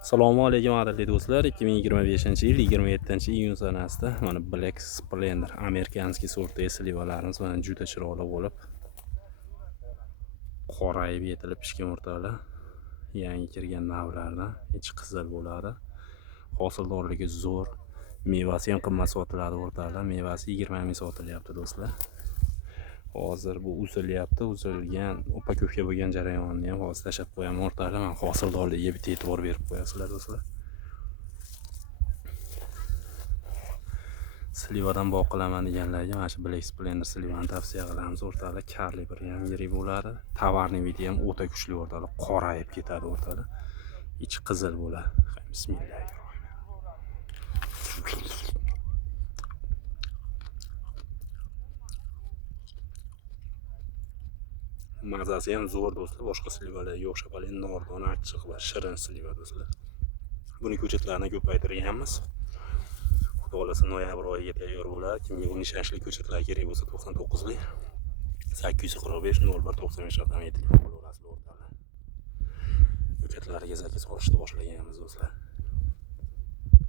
Assalomu alaykum qadrli do'stlar. 2025-yil 27-iyun sanasida mana Black Splendor amerikanskiy sorti slivalarimiz mana juda chiroyli bo'lib qorayib yetilib pishgan o'rtalar. Yangi kirgan navlardan ichi qizil bo'ladi. Hosildorligi zo'r. Mevasi ham qimmat sotiladi o'rtalar. Mevasi 20 ming sotilyapti do'stlar. Hozir bu uzilyapti. Uzilgan upakovka bo'lgan jarayonni ham hozir tashlab qo'yaman o'rtalar. Men hosildorligiga bitta e'tibor berib qo'yasizlar do'stlar. Slivadan boqilaman deganlarga mana shu Black Splendor slivani tavsiya qilamiz o'rtalar. Kalibri ham yirik bo'ladi. Tovarning vidi ham o'ta kuchli o'rtalar. Qorayib ketadi o'rtalar. Ichi qizil bo'ladi. Bismillahirrohmanirrohim. Mazasi ham zo'r do'stlar. Boshqa slivalarga o'xshab qolgan nordon achchiq va shirin sliva do'stlar. Buni ko'chatlarni ko'paytirganmiz. Xudo xolasa noyabr oyiga tayyor bo'ladi. Kimga bu nishonli ko'chatlar kerak bo'lsa 99 lik 845 0195 raqamiga telefon qilaverasizlar o'rtalar. Ko'chatlarga zakaz olishni boshlaganmiz do'stlar.